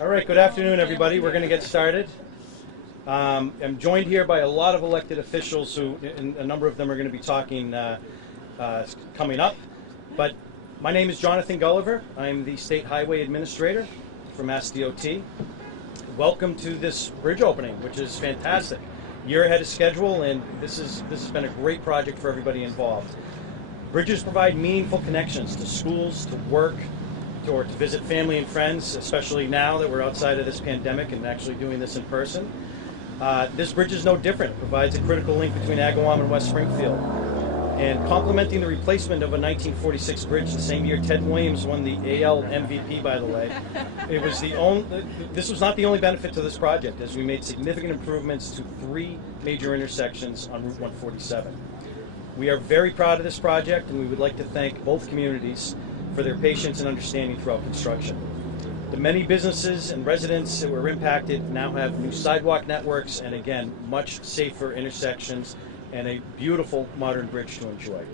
All right, good afternoon, everybody. We're going to get started. I'm joined here by a lot of elected officials who, and a number of them are going to be talking coming up. But my name is Jonathan Gulliver. I'm the State Highway Administrator for Mass DOT. Welcome to this bridge opening, which is fantastic. Year ahead of schedule, and this has been a great project for everybody involved. Bridges provide meaningful connections to schools, to work, or to visit family and friends, especially now that we're outside of this pandemic and actually doing this in person. This bridge is no different. It provides a critical link between Agawam and West Springfield. And complementing the replacement of a 1946 bridge, the same year Ted Williams won the AL MVP, by the way, this was not the only benefit to this project, as we made significant improvements to 3 major intersections on Route 147. We are very proud of this project, and we would like to thank both communities for their patience and understanding throughout construction. The many businesses and residents that were impacted now have new sidewalk networks and, again, much safer intersections and a beautiful modern bridge to enjoy.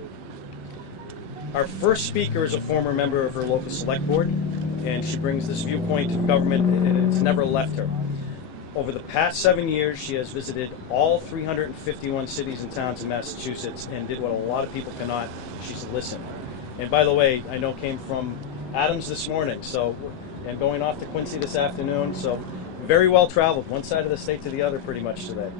Our first speaker is a former member of her local select board, and she brings this viewpoint of government, and it's never left her. Over the past 7 years, she has visited all 351 cities and towns in Massachusetts and did what a lot of people cannot. She's listened. And by the way, I know came from Adams this morning, and going off to Quincy this afternoon, so very well traveled, one side of the state to the other pretty much today.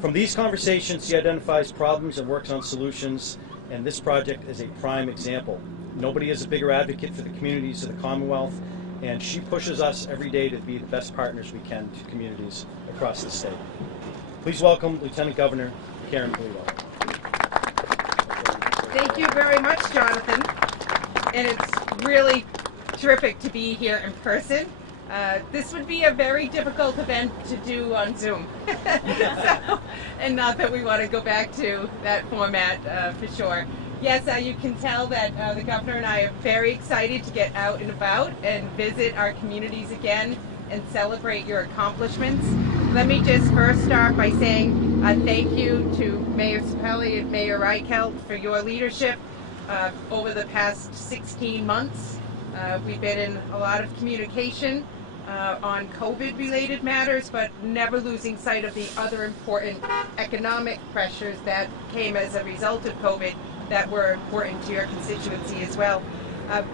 From these conversations, she identifies problems and works on solutions, and this project is a prime example. Nobody is a bigger advocate for the communities of the Commonwealth, and she pushes us every day to be the best partners we can to communities across the state. Please welcome Lieutenant Governor Karen Polito. Thank you very much, Jonathan. And it's really terrific to be here in person. This would be a very difficult event to do on Zoom. And not that we want to go back to that format for sure. Yes, you can tell that the governor and I are very excited to get out and about and visit our communities again and celebrate your accomplishments. Let me just first start by saying thank you to Mayor Sapelli and Mayor Reichelt for your leadership over the past 16 months. We've been in a lot of communication on COVID-related matters, but never losing sight of the other important economic pressures that came as a result of COVID that were important to your constituency as well.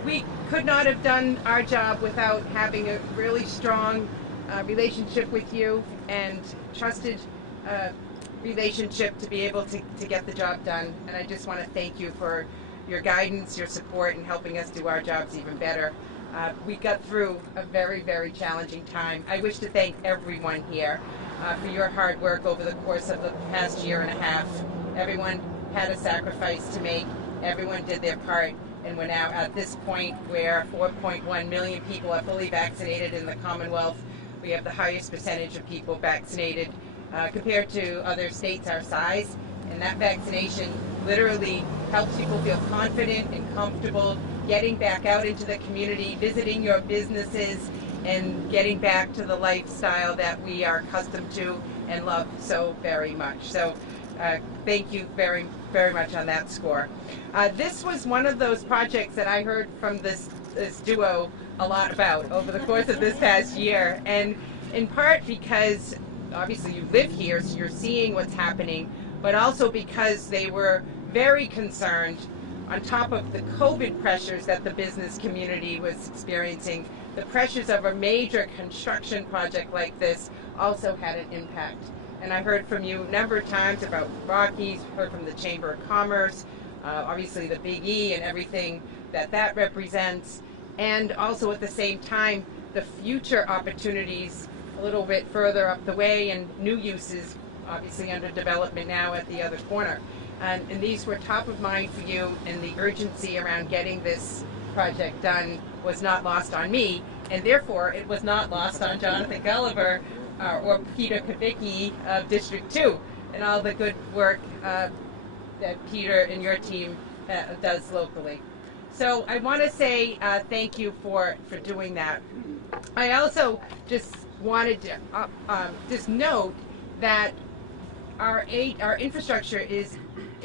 We could not have done our job without having a really strong relationship with you and trusted relationship to be able to get the job done. And I just want to thank you for your guidance, your support, and helping us do our jobs even better. We got through a very, very challenging time. I wish to thank everyone here for your hard work over the course of the past year and a half. Everyone had a sacrifice to make. Everyone did their part. And we're now at this point where 4.1 million people are fully vaccinated in the Commonwealth. We have the highest percentage of people vaccinated compared to other states our size. And that vaccination literally helps people feel confident and comfortable getting back out into the community, visiting your businesses, and getting back to the lifestyle that we are accustomed to and love so very much. So thank you very, very much on that score. This was one of those projects that I heard from this duo a lot about over the course of this past year, and in part because obviously you live here, so you're seeing what's happening, but also because they were very concerned on top of the COVID pressures that the business community was experiencing. The pressures of a major construction project like this also had an impact. And I heard from you a number of times about Rockies, heard from the Chamber of Commerce, obviously the Big E and everything that represents, and also at the same time, the future opportunities a little bit further up the way and new uses, obviously under development now at the other corner. And these were top of mind for you, and the urgency around getting this project done was not lost on me, and therefore it was not lost on Jonathan Gulliver or Peter Kavicki of District 2 and all the good work that Peter and your team does locally. So I want to say thank you for doing that. I also just wanted to just note that our infrastructure is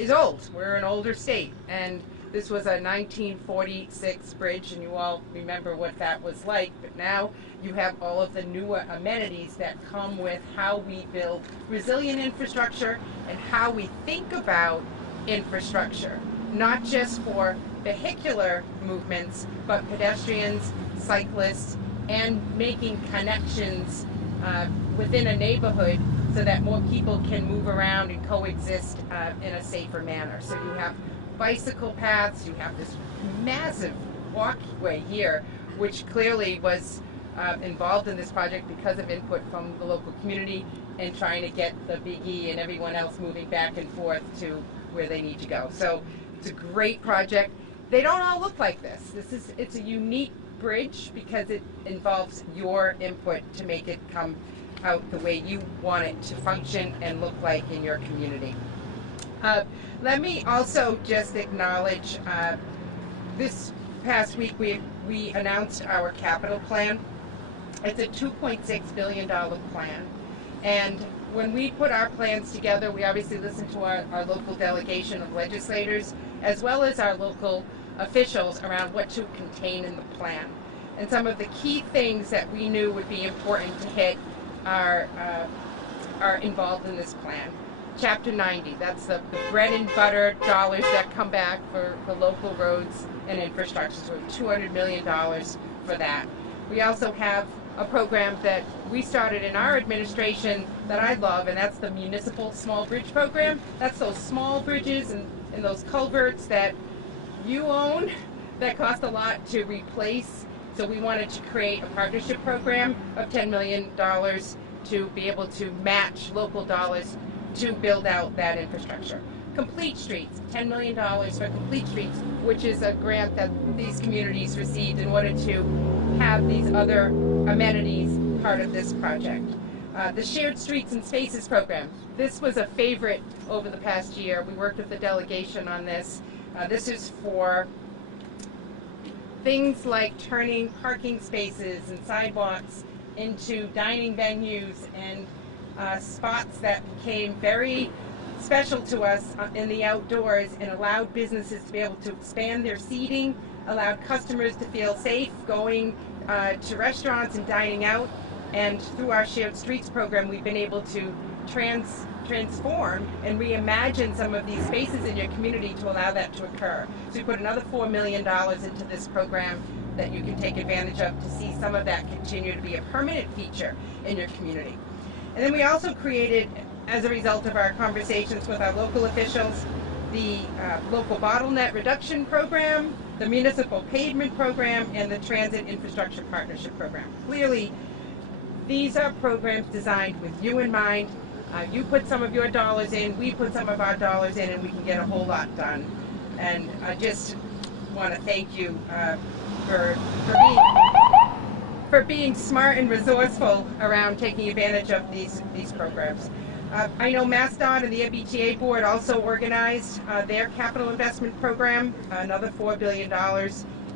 old. We're an older state, and This was a 1946 bridge, and you all remember what that was like, but now you have all of the newer amenities that come with how we build resilient infrastructure and how we think about infrastructure, not just for vehicular movements, but pedestrians, cyclists, and making connections within a neighborhood so that more people can move around and coexist in a safer manner. So you have bicycle paths, you have this massive walkway here, which clearly was involved in this project because of input from the local community and trying to get the Big E and everyone else moving back and forth to where they need to go. So it's a great project. They don't all look like this. It's a unique bridge because it involves your input to make it come out the way you want it to function and look like in your community. Let me also just acknowledge this past week we announced our capital plan. It's a $2.6 billion plan, and when we put our plans together, we obviously listened to our local delegation of legislators as well as our local officials around what to contain in the plan. And some of the key things that we knew would be important to hit are involved in this plan. Chapter 90, that's the bread and butter dollars that come back for local roads and infrastructure, so $200 million for that. We also have a program that we started in our administration that I love, and that's the Municipal Small Bridge Program. That's those small bridges and those culverts that you own that cost a lot to replace. So we wanted to create a partnership program of $10 million to be able to match local dollars to build out that infrastructure. Complete Streets, $10 million for Complete Streets, which is a grant that these communities received in order to have these other amenities part of this project. The Shared Streets and Spaces program. This was a favorite over the past year. We worked with the delegation on this. This is for things like turning parking spaces and sidewalks into dining venues and spots that became very special to us in the outdoors and allowed businesses to be able to expand their seating, allowed customers to feel safe going to restaurants and dining out. And through our Shared Streets program, we've been able to transform and reimagine some of these spaces in your community to allow that to occur. So we put another $4 million into this program that you can take advantage of to see some of that continue to be a permanent feature in your community. And then we also created, as a result of our conversations with our local officials, the local bottleneck reduction program, the municipal pavement program, and the transit infrastructure partnership program. Clearly, these are programs designed with you in mind. You put some of your dollars in, we put some of our dollars in, and we can get a whole lot done. And I just want to thank you for being smart and resourceful around taking advantage of these programs. I know MassDOT and the MBTA board also organized their capital investment program, another $4 billion.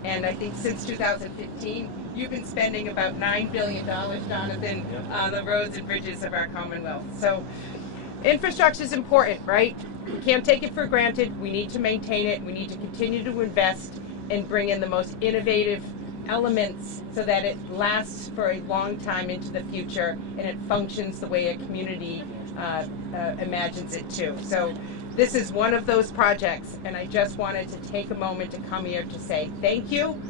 And I think since 2015, you've been spending about $9 billion, Jonathan, on the roads and bridges of our Commonwealth. So infrastructure is important, right? We can't take it for granted. We need to maintain it. We need to continue to invest and bring in the most innovative elements so that it lasts for a long time into the future and it functions the way a community imagines it to. So this is one of those projects, and I just wanted to take a moment to come here to say thank you.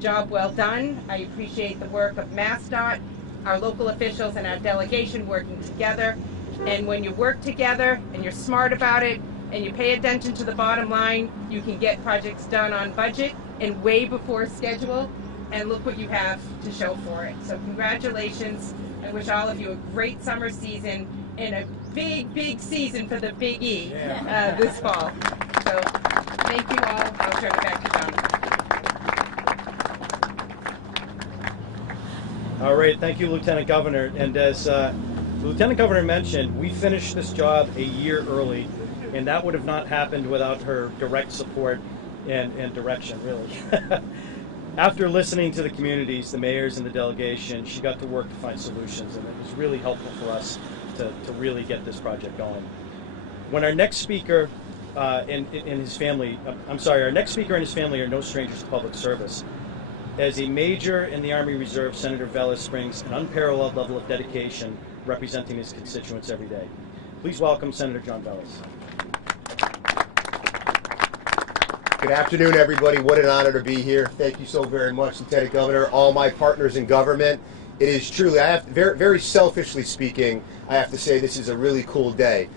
Job well done. I appreciate the work of MassDOT, our local officials, and our delegation working together. And when you work together and you're smart about it and you pay attention to the bottom line, you can get projects done on budget and way before schedule. And look what you have to show for it. So congratulations. I wish all of you a great summer season and a big season for the Big E this fall. So thank you all. I'll turn it back to Jonathan. All right, thank you, Lieutenant Governor. And as the Lieutenant Governor mentioned, we finished this job a year early, and that would have not happened without her direct support and direction, really. After listening to the communities, the mayors and the delegation, she got to work to find solutions, and it was really helpful for us to really get this project going. When our next speaker and his family, I'm sorry, our next speaker and his family are no strangers to public service. As a major in the Army Reserve, Senator Velas brings an unparalleled level of dedication representing his constituents every day. Please welcome Senator John Velas. Good afternoon, everybody. What an honor to be here. Thank you so very much, Lieutenant Governor, all my partners in government. It is truly, very selfishly speaking, I have to say this is a really cool day.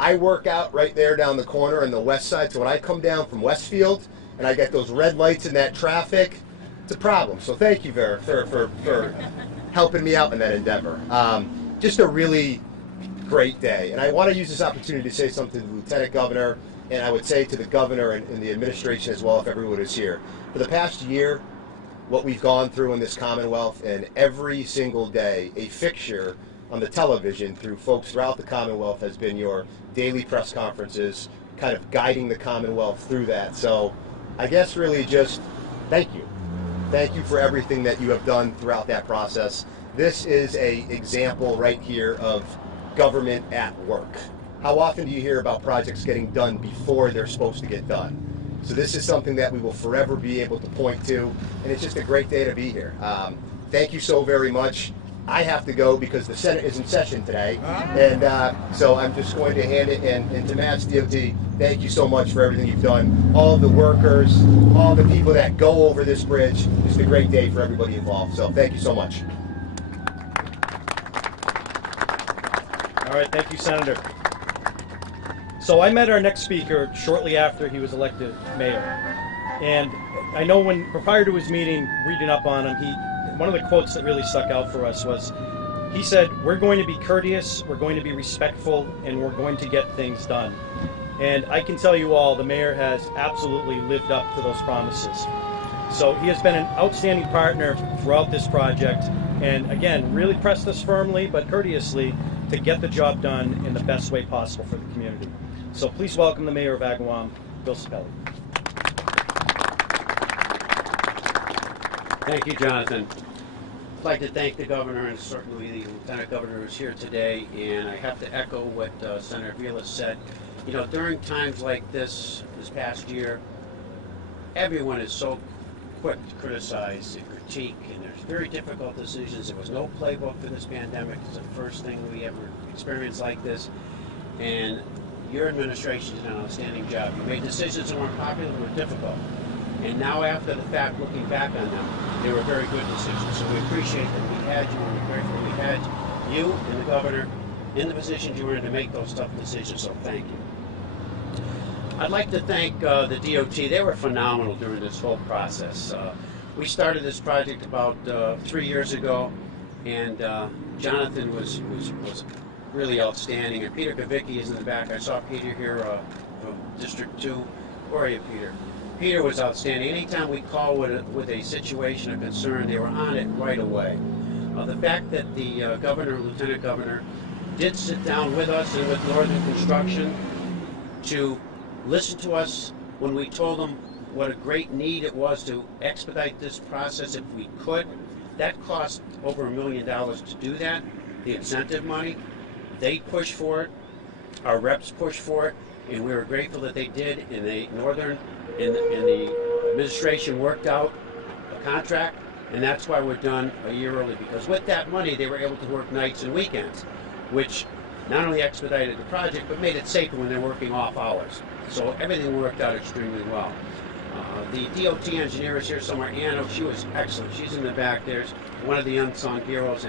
I work out right there down the corner on the west side, so when I come down from Westfield and I get those red lights in that traffic, it's a problem. So thank you for helping me out in that endeavor. Just a really great day. And I want to use this opportunity to say something to the Lieutenant Governor, and I would say to the Governor and the administration as well, if everyone is here. For the past year, what we've gone through in this Commonwealth, and every single day, a fixture on the television through folks throughout the Commonwealth has been your daily press conferences, kind of guiding the Commonwealth through that. So I guess really just thank you. Thank you for everything that you have done throughout that process. This is an example right here of government at work. How often do you hear about projects getting done before they're supposed to get done? So this is something that we will forever be able to point to, and it's just a great day to be here. Thank you so very much. I have to go because the Senate is in session today, and so I'm just going to hand it in to Matt's DOT. Thank you so much for everything you've done. All the workers, all the people that go over this bridge. It's a great day for everybody involved, so thank you so much. All right, thank you, Senator. So I met our next speaker shortly after he was elected mayor, and I know prior to his meeting, reading up on him, one of the quotes that really stuck out for us was, he said, "We're going to be courteous, we're going to be respectful, and we're going to get things done." And I can tell you all, the mayor has absolutely lived up to those promises. So he has been an outstanding partner throughout this project, and again, really pressed us firmly but courteously to get the job done in the best way possible for the community. So please welcome the Mayor of Agawam, Bill Spelly. Thank you, Jonathan. I'd like to thank the Governor and certainly the Lieutenant Governor who's here today, and I have to echo what Senator Velas said. You know, during times like this past year, everyone is so quick to criticize and critique, and there's very difficult decisions. There was no playbook for this pandemic. It's the first thing we ever experienced like this, and your administration did an outstanding job. You made decisions that weren't popular, were difficult. And now after the fact, looking back on them, they were very good decisions. So we appreciate that we had you, and we're grateful we had you and the Governor in the positions you were in to make those tough decisions, so thank you. I'd like to thank the DOT. They were phenomenal during this whole process. We started this project about 3 years ago, and Jonathan was really outstanding. And Peter Kavicki is in the back. I saw Peter here from District 2. Where are you, Peter? Peter was outstanding. Anytime we call with a situation of concern, they were on it right away. The fact that the Governor, Lieutenant Governor, did sit down with us and with Northern Construction to listen to us when we told them what a great need it was to expedite this process if we could. That cost over $1 million to do that. The incentive money, they pushed for it, our reps pushed for it, and we were grateful that they did, and the Northern and the administration worked out a contract, and that's why we're done a year early, because with that money they were able to work nights and weekends, which not only expedited the project but made it safer when they're working off hours. So everything worked out extremely well. The DOT engineer is here somewhere. Anna, she was excellent. She's in the back. There's one of the unsung heroes,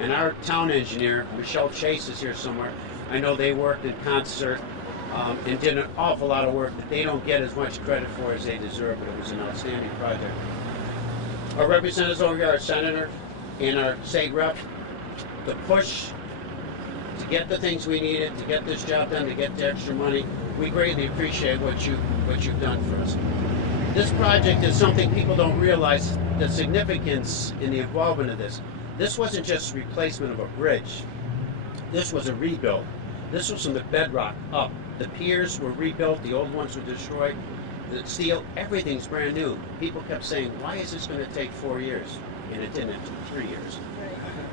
and our town engineer, Michelle Chase, is here somewhere. I know they worked in concert and did an awful lot of work that they don't get as much credit for as they deserve, but it was an outstanding project. Our representatives over here, our senator and our state rep, the push to get the things we needed, to get this job done, to get the extra money, we greatly appreciate what you've done for us. This project is something people don't realize, the significance in the involvement of this. This wasn't just replacement of a bridge. This was a rebuild. This was from the bedrock up. The piers were rebuilt, the old ones were destroyed, the steel, everything's brand new. People kept saying, why is this going to take 4 years? And it didn't, it took 3 years.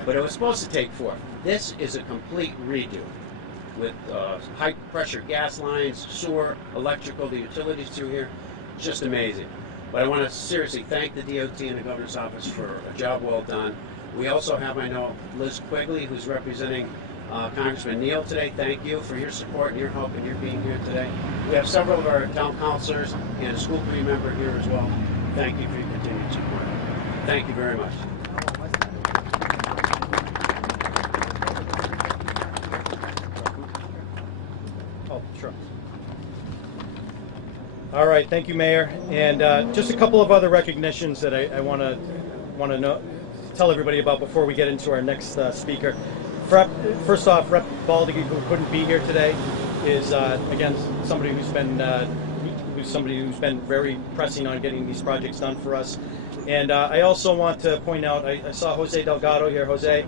But it was supposed to take 4. This is a complete redo. with high pressure gas lines, sewer, electrical, the utilities through here. It's just amazing. But I want to seriously thank the DOT and the Governor's Office for a job well done. We also have, I know, Liz Quigley, who's representing Congressman Neal today. Thank you for your support and your help and your being here today. We have several of our town councilors and a school committee member here as well. Thank you for your continued support. Thank you very much. Oh, sure. All right, thank you, Mayor. And just a couple of other recognitions that I want to tell everybody about before we get into our next speaker. First off, Rep. Baldigy, who couldn't be here today, is again somebody who's been very pressing on getting these projects done for us. And I also want to point out, I saw Jose Delgado here. Jose,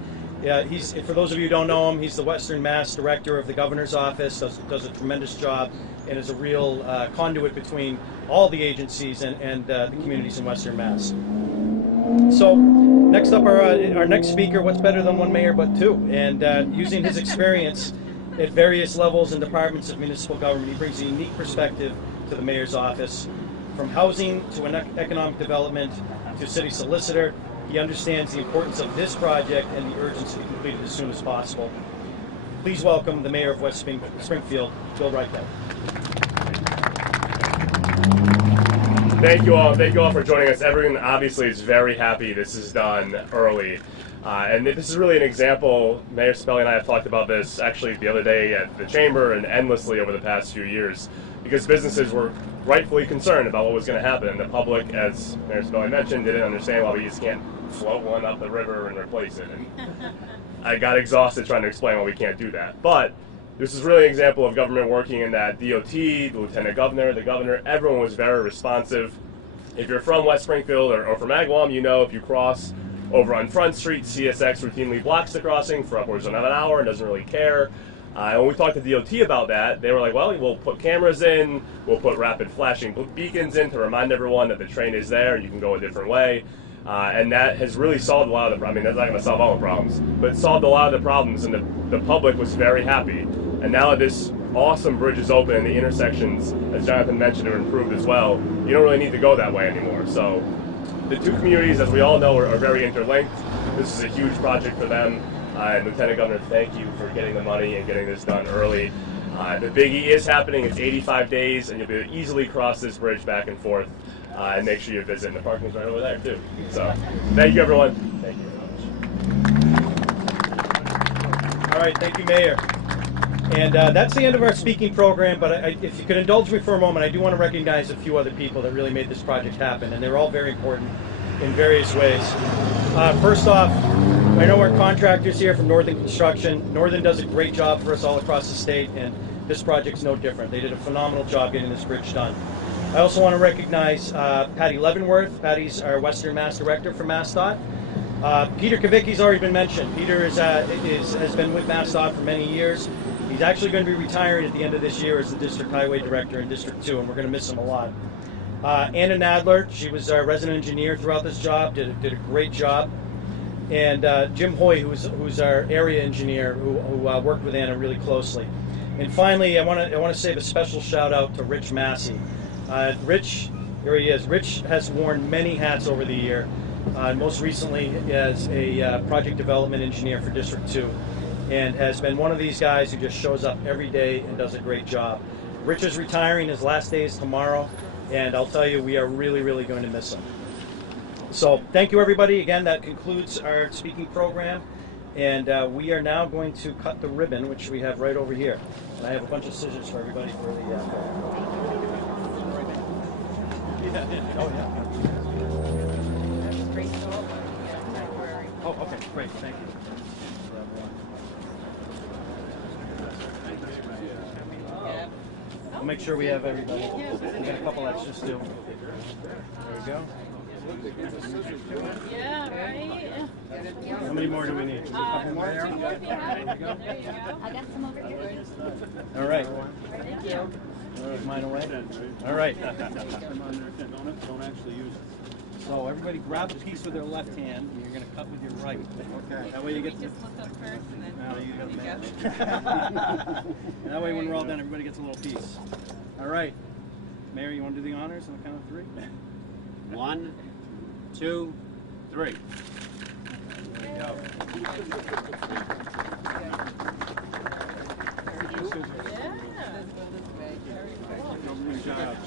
he's, for those of you who don't know him, he's the Western Mass Director of the Governor's Office. Does a tremendous job and is a real conduit between all the agencies and the communities in Western Mass. So next up, our next speaker, what's better than one mayor but two? And using his experience at various levels and departments of municipal government, he brings a unique perspective to the mayor's office. From housing to economic development to city solicitor, he understands the importance of this project and the urgency to complete it as soon as possible. Please welcome the mayor of West Springfield, Bill Reichelt. Thank you all for joining us. Everyone obviously is very happy this is done early. And this is really an example. Mayor Spelling and I have talked about this actually the other day at the chamber and endlessly over the past few years, because businesses were rightfully concerned about what was going to happen. And the public, as Mayor Spelling mentioned, didn't understand why we just can't float one up the river and replace it. And I got exhausted trying to explain why we can't do that. But this is really an example of government working in that DOT, the Lieutenant Governor, the Governor, everyone was very responsive. If you're from West Springfield or from Agawam, you know if you cross over on Front Street, CSX routinely blocks the crossing for upwards of an hour and doesn't really care. And when we talked to DOT about that, they were like, well, we'll put cameras in, we'll put rapid flashing beacons in to remind everyone that the train is there and you can go a different way. And that has really solved a lot of the problems. I mean, that's not going to solve all the problems, but it solved a lot of the problems, and the public was very happy. And now that this awesome bridge is open and the intersections, as Jonathan mentioned, are improved as well, you don't really need to go that way anymore. So the two communities, as we all know, are very interlinked. This is a huge project for them. And Lieutenant Governor, thank you for getting the money and getting this done early. The biggie is happening. It's 85 days, and you'll be able to easily cross this bridge back and forth. And make sure you visit. And the parking's right over there, too. So thank you, everyone. Thank you very much. All right, thank you, Mayor. And that's the end of our speaking program, but if you could indulge me for a moment, I do want to recognize a few other people that really made this project happen, and they're all very important in various ways. First off, I know our contractors here from Northern Construction. Northern does a great job for us all across the state, and this project's no different. They did a phenomenal job getting this bridge done. I also want to recognize Patty Leavenworth. Patty's our Western Mass Director for MassDOT. Peter Kavicki's already been mentioned. Peter has been with MassDOT for many years. He's actually going to be retiring at the end of this year as the District Highway Director in District 2, and we're going to miss him a lot. Anna Nadler, she was our resident engineer throughout this job, did a great job. And Jim Hoy, who's our area engineer, who worked with Anna really closely. And finally, I want to save a special shout out to Rich Massey. Rich, here he is. Rich has worn many hats over the year. Most recently as a project development engineer for District 2, and has been one of these guys who just shows up every day and does a great job. Rich is retiring. His last day is tomorrow, and I'll tell you, we are really, really going to miss him. So thank you, everybody. Again, that concludes our speaking program, and we are now going to cut the ribbon, which we have right over here. And I have a bunch of scissors for everybody for the Oh, yeah. Oh, okay, great, thank you. We'll make sure we have everybody. We got a couple extras too. There we go. Yeah, right. How many more do we need? A couple more? There you go. I got some over here. All right. Thank you. Mine away. All right. Don't actually use it. So everybody grab a piece with their left hand, and you're going to cut with your right. Okay. That way you get to. Just look up first and then No, you got together. And that way when we're all done, everybody gets a little piece. All right. Mary, you want to do the honors on the count of 3? 1, 2, 3. There you go. Yeah. Good job.